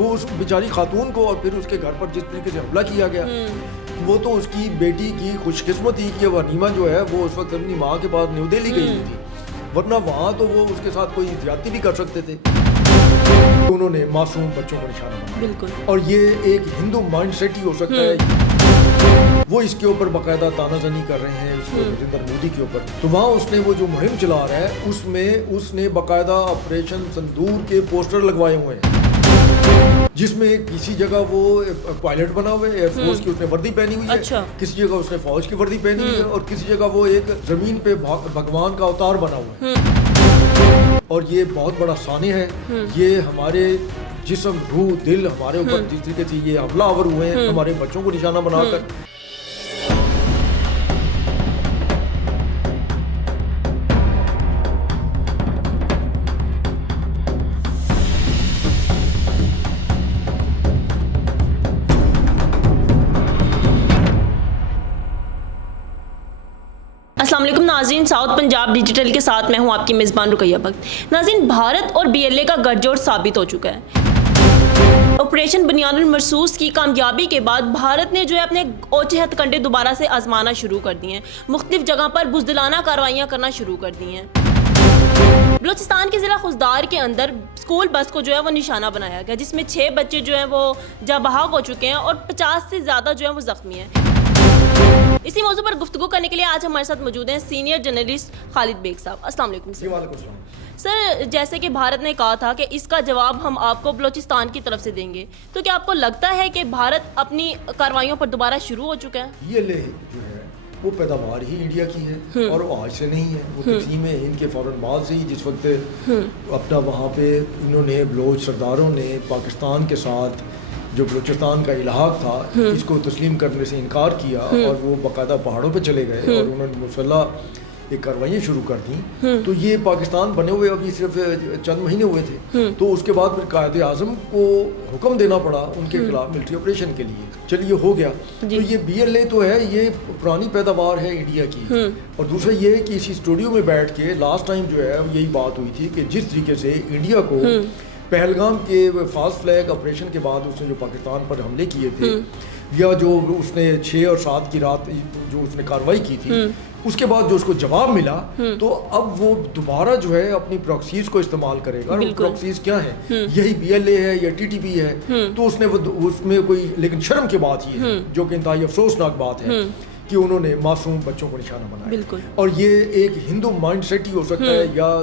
وہ اس بیچاری خاتون کو اور پھر اس کے گھر پر جس طریقے سے حملہ کیا گیا، وہ تو اس کی بیٹی کی خوش قسمتی کہ غنیمہ جو ہے وہ اس وقت اپنی ماں کے پاس نیو دہلی گئی ہوئی تھی، ورنہ وہاں تو وہ اس کے ساتھ کوئی زیادتی بھی کر سکتے تھے۔ انہوں نے معصوم بچوں کو نشانہ بنایا، بالکل، اور یہ ایک ہندو مائنڈ سیٹ ہی ہو سکتا ہے۔ وہ اس کے اوپر باقاعدہ تانا زنی کر رہے ہیں اس نریندر مودی کے اوپر، تو وہاں اس نے وہ جو مہم چلا رہا ہے اس میں اس نے باقاعدہ آپریشن سندور کے پوسٹر لگوائے ہوئے ہیں، جس میں کسی جگہ وہ پائلٹ بنا ہوا ہے، ایئر فورس کی اس نے وردی پہنی ہوئی ہے، کسی جگہ اس نے فوج کی وردی پہنی ہوئی ہے، اور کسی جگہ وہ ایک زمین پہ بھگوان کا اوتار بنا ہوا ہے۔ اور یہ بہت بڑا سانحہ ہے، یہ ہمارے جسم، روح، دل، ہمارے اوپر جس طریقے سے یہ حملہ آور ہوئے ہیں ہمارے بچوں کو نشانہ بنا کر۔ السلام علیکم ناظرین، ساؤتھ پنجاب ڈیجیٹل کے ساتھ میں ہوں آپ کی میزبان رقیہ بخت۔ ناظرین، بھارت اور بی ایل اے کا گٹھ جوڑ ثابت ہو چکا ہے۔ آپریشن بنیاد المرصوص کی کامیابی کے بعد بھارت نے جو ہے اپنے اوچھے ہتھ کنڈے دوبارہ سے آزمانا شروع کر دیے ہیں، مختلف جگہ پر بزدلانہ کارروائیاں کرنا شروع کر دی ہیں۔ بلوچستان کے ضلع خضدار کے اندر اسکول بس کو جو ہے وہ نشانہ بنایا گیا، جس میں 6 بچے جو ہیں وہ جاں بحق ہو چکے ہیں اور 50 سے زیادہ جو ہیں وہ زخمی ہیں۔ اسی موضوع پر گفتگو کرنے کے لیے آج ہمارے ساتھ موجود ہیں سینئر جرنلسٹ خالد بیگ صاحب۔ السلام علیکم سر۔ وعلیکم السلام سر، جیسے کہ بھارت نے کہا تھا کہ اس کا جواب ہم آپ کو بلوچستان کی طرف سے دیں گے، تو کیا آپ کو لگتا ہے کہ بھارت اپنی کارروائیوں پر دوبارہ شروع ہو چکا ہے؟ یہ لے جو ہے وہ پیداوار ہی انڈیا کی ہے اور وہ آج سے نہیں ہے، وہ تقسیم ہے ان کے فوراً بعد سے ہی، جس وقت اپنا وہاں پہ انہوں نے بلوچ سرداروں نے پاکستان کے ساتھ جو بلوچستان کا الحاق تھا اس کو تسلیم کرنے سے انکار کیا، اور وہ باقاعدہ پہاڑوں پہ چلے گئے اور انہوں نے مسلح ایک کاروائیاں شروع کر دیں، تو یہ پاکستان بنے ہوئے ابھی صرف چند مہینے ہوئے تھے، تو اس کے بعد پھر قائد اعظم کو حکم دینا پڑا ان کے خلاف ملٹری آپریشن کے لیے۔ چلیے ہو گیا، تو یہ بی ایل اے تو ہے، یہ پرانی پیداوار ہے انڈیا کی، اور دوسرا یہ ہے کہ اسی اسٹوڈیو میں بیٹھ کے لاسٹ ٹائم جو ہے یہی بات ہوئی تھی کہ جس طریقے سے انڈیا کو پہلگام کے فاسٹ فلیگ آپریشن کے بعد اس نے جو پاکستان پر حملے کیے تھے، یا جو اس نے 6 اور 7 کی رات جو اس نے کارروائی کی تھی، اس کے بعد جو اس کو جواب ملا، تو اب وہ دوبارہ جو ہے اپنی پراکسیز کو استعمال کرے گا۔ پراکسیز کیا ہے؟ یہی بی ایل اے ہے یا ٹی ٹی پی ہے، تو اس نے اس میں کوئی، لیکن شرم کی بات ہی ہے جو کہ انتہائی افسوسناک بات ہے کہ انہوں نے معصوم بچوں کو نشانہ بنایا، اور یہ ایک ہندو مائنڈ سیٹ ہی ہو سکتا ہے یا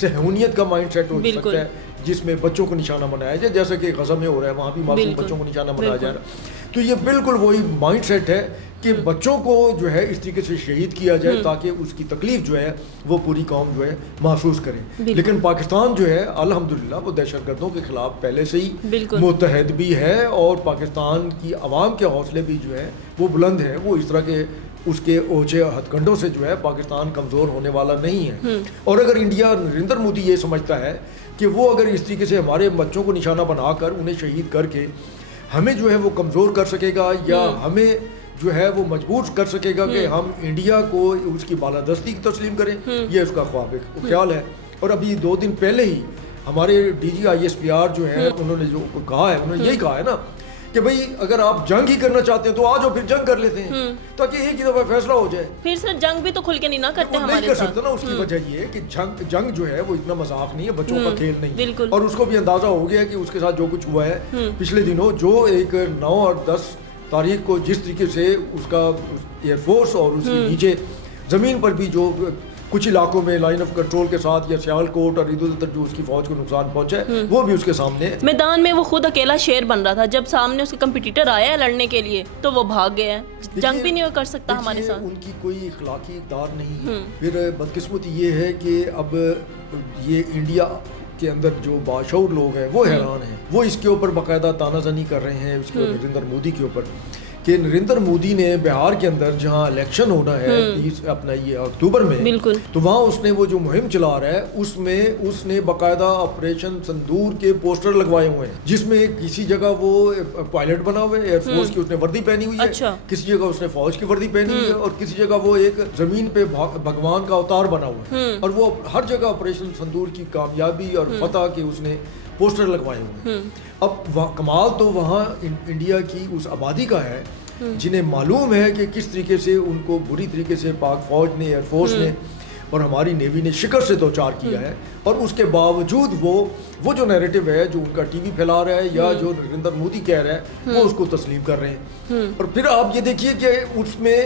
صہیونیت کا مائنڈ سیٹ ہو سکتا ہے جس میں بچوں کو نشانہ بنایا جائے، جیسا کہ غزہ میں ہو رہا ہے، وہاں بھی معصوم بچوں کو نشانہ بنایا جا رہا ہے۔ تو یہ بالکل وہی مائنڈ سیٹ ہے کہ بچوں کو جو ہے اس طریقے سے شہید کیا جائے تاکہ اس کی تکلیف جو ہے وہ پوری قوم جو ہے محسوس کرے۔ لیکن پاکستان جو ہے الحمدللہ وہ دہشت گردوں کے خلاف پہلے سے ہی متحد بھی ہے، اور پاکستان کی عوام کے حوصلے بھی جو ہے وہ بلند ہیں، وہ اس طرح کے اس کے اونچے ہتھ کنڈوں سے جو ہے پاکستان کمزور ہونے والا نہیں ہے۔ اور اگر انڈیا، نریندر مودی یہ سمجھتا ہے کہ وہ اگر اس طریقے سے ہمارے بچوں کو نشانہ بنا کر انہیں شہید کر کے ہمیں جو ہے وہ کمزور کر سکے گا، یا ہمیں جو ہے وہ مجبور کر سکے گا کہ ہم انڈیا کو اس کی بالادستی تسلیم کریں، یہ اس کا خواب خیال ہے۔ اور ابھی 2 دن پہلے ہی ہمارے D G I S P R جو ہیں انہوں نے جو کہا ہے، انہوں نے یہی کہا ہے نا کہ بھئی اگر آپ جنگ ہی کرنا چاہتے ہیں تو آ جاؤ پھر جنگ کر لیتے ہیں تاکہ ایک ہی دفعہ فیصلہ ہو جائے۔ پھر سر جنگ بھی تو کھل کے نہیں نہ کرتے ہمارے ساتھ، نہیں کر سکتا نا، اس کی وجہ یہ ہے کہ جنگ جو ہے وہ اتنا مذاق نہیں ہے، بچوں کا کھیل نہیں ہے، اور اس کو بھی اندازہ ہو گیا کہ اس کے ساتھ جو کچھ ہوا ہے پچھلے دنوں، جو ایک 9 اور 10 تاریخ کو جس طریقے سے اس کا ایئر فورس اور اس کے نیچے زمین پر بھی جو کچھ علاقوں میں لائن آف کنٹرول کے ساتھ یا سیال کوٹ اور ادھر ادھر جو اس کی فوج کو نقصان پہنچا ہے، وہ بھی اس کے سامنے ہے۔ میدان میں وہ خود اکیلا شیر بن رہا تھا، جب سامنے اس کے کمپٹیٹر آیا ہے لڑنے کے لیے تو وہ بھاگ گیا ہے، جنگ بھی نہیں کر سکتا ہمارے ساتھ۔ ان کی کوئی اخلاقی اقدار نہیں ہے۔ پھر بدقسمتی یہ ہے کہ اب یہ انڈیا کے اندر جو باشعور لوگ ہیں وہ حیران ہیں، وہ اس کے اوپر باقاعدہ تانا زنی کر رہے ہیں اس کے نریندر مودی کے اوپر، کہ نریندر مودی نے بہار کے اندر جہاں الیکشن ہونا ہے اپنا یہ اکتوبر میں، تو وہاں اس نے وہ جو مہم چلا رہا ہے اس میں اس نے باقاعدہ آپریشن سندور کے پوسٹر لگوائے ہوئے ہیں، جس میں کسی جگہ وہ پائلٹ بنا ہوا ہے، ایئر فورس کی اس نے وردی پہنی ہوئی ہے، کسی جگہ اس نے فوج کی وردی پہنی ہوئی ہے، اور کسی جگہ وہ ایک زمین پہ بھگوان کا اوتار بنا ہوا ہے، اور وہ ہر جگہ آپریشن سندور کی کامیابی اور فتح کے اس نے پوسٹر لگوائے ہوئے ہیں. اب کمال تو وہاں انڈیا کی اس آبادی کا ہے جنہیں معلوم ہے کہ کس طریقے سے ان کو بری طریقے سے پاک فوج نے، ایئر فورس نے اور ہماری نیوی نے شکست سے دوچار کیا ہے، اور اس کے باوجود وہ جو نیریٹو ہے جو ان کا ٹی وی پھیلا رہا ہے یا جو نریندر مودی کہہ رہا ہے وہ اس کو تسلیم کر رہے ہیں. اور پھر آپ یہ دیکھیے کہ اس میں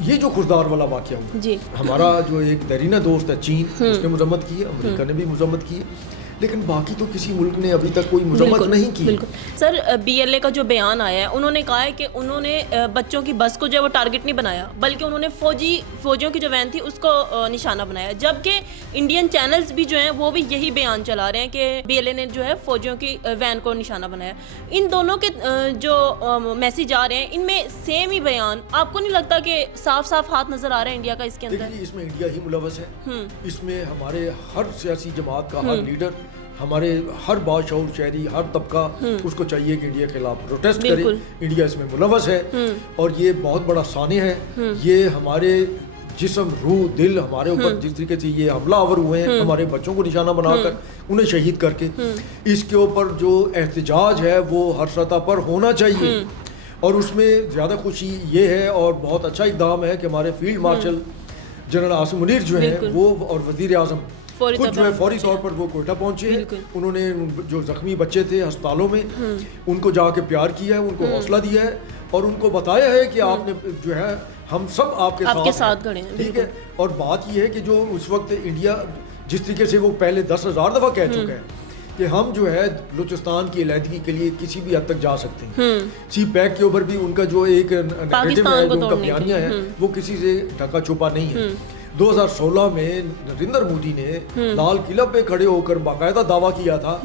یہ جو خردار والا واقعہ ہوا، ہمارا جو ایک دیرینہ دوست ہے چین، اس نے مذمت کی ہے، امریکہ نے بھی مذمت کی ہے، لیکن باقی تو کسی ملک نے ابھی تک کوئی مذمت نہیں کی. بالکل سر، بی ایل اے کا جو بیان آیا ہے انہوں نے کہا ہے کہ انہوں نے بچوں کی بس کو جو ہے وہ ٹارگٹ نہیں بنایا، بلکہ انہوں نے فوجیوں کی جو وین تھی اس کو نشانہ بنایا، جبکہ انڈین چینلز بھی جو ہیں وہ بھی یہی بیان چلا رہے ہیں کہ بی ایل اے نے جو ہے فوجیوں کی وین کو نشانہ بنایا. ان دونوں کے جو میسیج آ رہے ہیں ان میں سیم ہی بیان، آپ کو نہیں لگتا کہ صاف صاف ہاتھ نظر آ رہا ہے انڈیا کا اس کے اندر؟ دیکھیے اس میں انڈیا ہی ملوث ہے، اس میں ہمارے ہر سیاسی جماعت کا ہر لیڈر، ہمارے ہر باشعور شہری، ہر طبقہ اس کو چاہیے کہ انڈیا کے خلاف پروٹیسٹ کرے. انڈیا اس میں ملوث ہے اور یہ بہت بڑا سانحہ ہے. یہ ہمارے جسم، روح، دل ہمارے اوپر جس طریقے سے یہ حملہ آور ہوئے ہیں ہمارے بچوں کو نشانہ بنا کر انہیں شہید کر کے، اس کے اوپر جو احتجاج ہے وہ ہر سطح پر ہونا چاہیے. اور اس میں زیادہ خوشی یہ ہے اور بہت اچھا اقدام ہے کہ ہمارے field marshal general Asim Munir جو ہیں وہ اور وزیر اعظم خود جو ہے فوری طور پر وہ کوئٹہ پہنچے ہیں. انہوں نے جو زخمی بچے تھے ہسپتالوں میں ان کو جا کے پیار کیا ہے، ان کو حوصلہ دیا ہے اور ان کو بتایا ہے کہ آپ نے جو ہے ہم سب آپ کے ساتھ کھڑے ہیں. ٹھیک ہے. اور بات یہ ہے کہ جو اس وقت انڈیا جس طریقے سے وہ پہلے 10,000 دفعہ کہہ چکا ہے کہ ہم جو ہے بلوچستان کی علیحدگی کے لیے کسی بھی حد تک جا سکتے ہیں. سی پیک کے اوپر بھی ان کا جو ایک نیریٹو ہے، جو ان کا بیانیہ ہے وہ کسی سے ڈھکا چھپا نہیں ہے. 2016 میں نریندر مودی نے لال قلعہ پہ کھڑے ہو کر باقاعدہ دعویٰ کیا تھا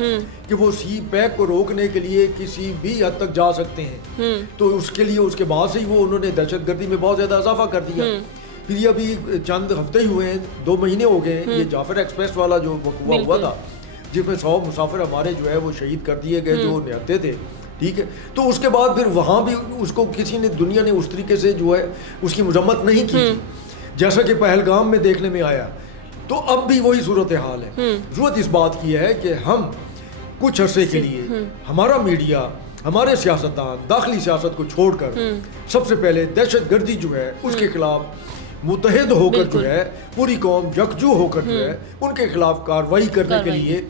کہ وہ سی پیک کو روکنے کے لیے کسی بھی حد تک جا سکتے ہیں. تو اس کے لیے اس کے بعد سے ہی وہ انہوں نے دہشت گردی میں بہت زیادہ اضافہ کر دیا. پھر یہ ابھی چند ہفتے ہی ہوئے ہیں، 2 مہینے ہو گئے ہیں، یہ جعفر ایکسپریس والا جو وقوع ہوا تھا جس میں 100 مسافر ہمارے جو ہے وہ شہید کر دیے گئے جو نہتے تھے. ٹھیک ہے. تو اس کے بعد پھر وہاں بھی اس کو کسی نے، دنیا نے اس طریقے سے جو ہے اس کی مذمت نہیں کی جیسا کہ پہلگام میں دیکھنے میں آیا. تو اب بھی وہی صورتحال ہے. ضرورت اس بات کی ہے کہ ہم کچھ عرصے کے لیے ہمارا میڈیا، ہمارے سیاستدان داخلی سیاست کو چھوڑ کر سب سے پہلے دہشت گردی جو ہے اس کے خلاف متحد ہو کر جو ہے پوری قوم یکجو ہو کر جو ہے ان کے خلاف کارروائی کرنے کے لیے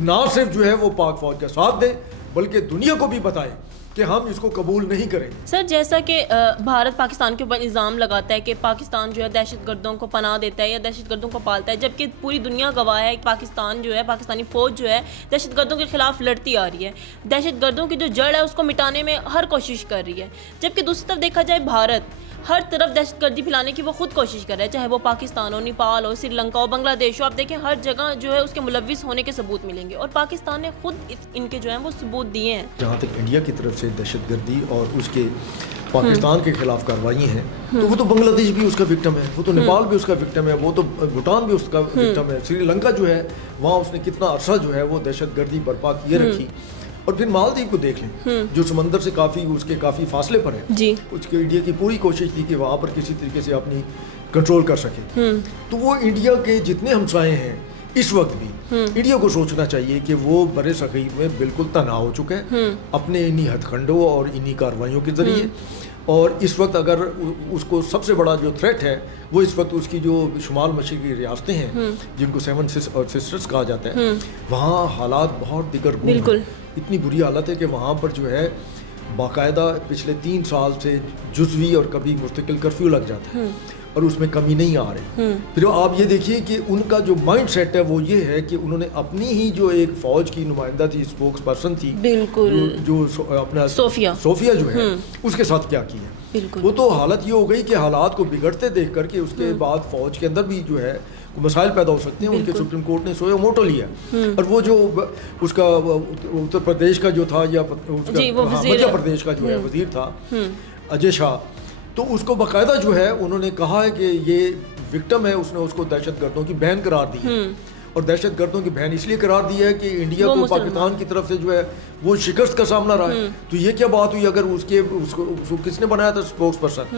نہ صرف جو ہے وہ پاک فوج کا ساتھ دے بلکہ دنیا کو بھی بتائے کہ ہم اس کو قبول نہیں کریں. سر جیسا کہ بھارت پاکستان کے اوپر الزام لگاتا ہے کہ پاکستان جو ہے دہشت گردوں کو پناہ دیتا ہے یا دہشت گردوں کو پالتا ہے، جبکہ پوری دنیا گواہ ہے کہ پاکستان جو ہے، پاکستانی فوج جو ہے دہشت گردوں کے خلاف لڑتی آ رہی ہے، دہشت گردوں کی جو جڑ ہے اس کو مٹانے میں ہر کوشش کر رہی ہے. جبکہ دوسری طرف دیکھا جائے بھارت ہر طرف دہشت گردی پھیلانے کی وہ خود کوشش کر رہا ہے، چاہے وہ پاکستان ہو، نیپال ہو، سری لنکا ہو، بنگلہ دیش ہو. آپ دیکھیں ہر جگہ جو ہے اس کے ملوث ہونے کے ثبوت ملیں گے اور پاکستان نے خود ان کے جو ہیں وہ ثبوت دیے ہیں. جہاں تک انڈیا کی طرف سے دہشت گردی اور اس کے پاکستان کے خلاف کارروائی ہیں تو وہ تو بنگلہ دیش بھی اس کا وکٹم ہے، وہ تو نیپال بھی اس کا وکٹم ہے، وہ تو بھوٹان بھی اس کا وکٹم ہے، سری لنکا جو ہے وہاں اس نے کتنا عرصہ جو ہے وہ دہشت گردی برپا کیے رکھی. اور پھر مالدیپ کو دیکھ لیں جو سمندر سے کافی فاصلے پر ہے. اس کے انڈیا کی پوری کوشش تھی کہ وہاں پر کسی طریقے سے اپنی کنٹرول کر سکے. تو وہ انڈیا کے جتنے ہمسائے ہیں اس وقت بھی انڈیا کو سوچنا چاہیے کہ وہ بر صغیر میں بالکل تنہا ہو چکا ہے اپنے انہی ہتھ کنڈوں اور انہی کارروائیوں کے ذریعے. اور اس وقت اگر اس کو سب سے بڑا جو تھریٹ ہے وہ اس وقت اس کی جو شمال مشرقی ریاستیں ہیں جن کو 7 سسٹرز کہا جاتا ہے، وہاں حالات بہت دیگر گون ہیں. اتنی بری حالت ہے کہ وہاں پر جو ہے باقاعدہ پچھلے 3 سال سے جزوی اور کبھی مستقل کرفیو لگ جاتا ہے اور اس میں کمی نہیں آ رہی. پھر آپ یہ دیکھیے کہ ان کا جو مائنڈ سیٹ ہے وہ یہ ہے کہ انہوں نے اپنی ہی جو ایک فوج کی نمائندہ تھی، اسپوکس پرسن تھی، جو اپنا صوفیہ جو ہے اس کے ساتھ کیا کیا. وہ تو حالت یہ ہو گئی کہ حالات کو بگڑتے دیکھ کر کے اس کے بعد فوج کے اندر بھی جو ہے مسائل پیدا ہو سکتے ہیں. ان کے سپریم کورٹ نے سویا موٹو لیا اور وہ جو اس کا اتر پردیش کا جو تھا یا مدھیہ پردیش کا جو ہے وزیر تھا اجے شاہ، تو اس کو باقاعدہ جو ہے انہوں نے کہا ہے کہ یہ وکٹم ہے. اس نے اس کو دہشت گردوں کی بہن قرار دی ہے اور دہشت گردوں کی بہن اس لیے قرار دی ہے کہ انڈیا کو پاکستان کی طرف سے جو ہے وہ شکست کا سامنا رہا ہے. تو یہ کیا بات ہوئی اگر اس کو کس نے بنایا تھا اسپوکس پرسن؟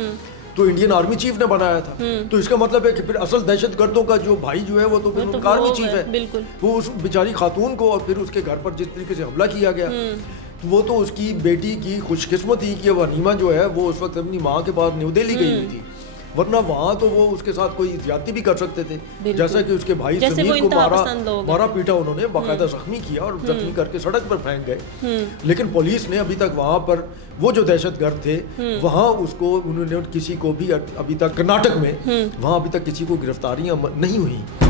تو انڈین آرمی چیف نے بنایا تھا. تو اس کا مطلب ہے کہ پھر اصل دہشت گردوں کا جو بھائی جو ہے وہ تو پھر ان کا آرمی چیف ہے. بالکل. وہ اس بیچاری خاتون کو اور پھر اس کے گھر پر جس طریقے سے حملہ کیا گیا, وہ تو اس کی بیٹی کی خوش قسمتی کہ وانیما جو ہے وہ اس وقت اپنی ماں کے پاس نیو دہلی گئی ہوئی تھی, ورنہ وہاں تو وہ اس کے ساتھ کوئی زیادتی بھی کر سکتے تھے. جیسا کہ اس کے بھائی سمیر کو مارا پیٹا انہوں نے, باقاعدہ زخمی کیا اور زخمی کر کے سڑک پر پھینک گئے. لیکن پولیس نے ابھی تک وہاں پر وہ جو دہشت گرد تھے وہاں اس کو انہوں نے کسی کو بھی ابھی تک کرناٹک میں وہاں ابھی تک کسی کو گرفتاریاں نہیں ہوئی.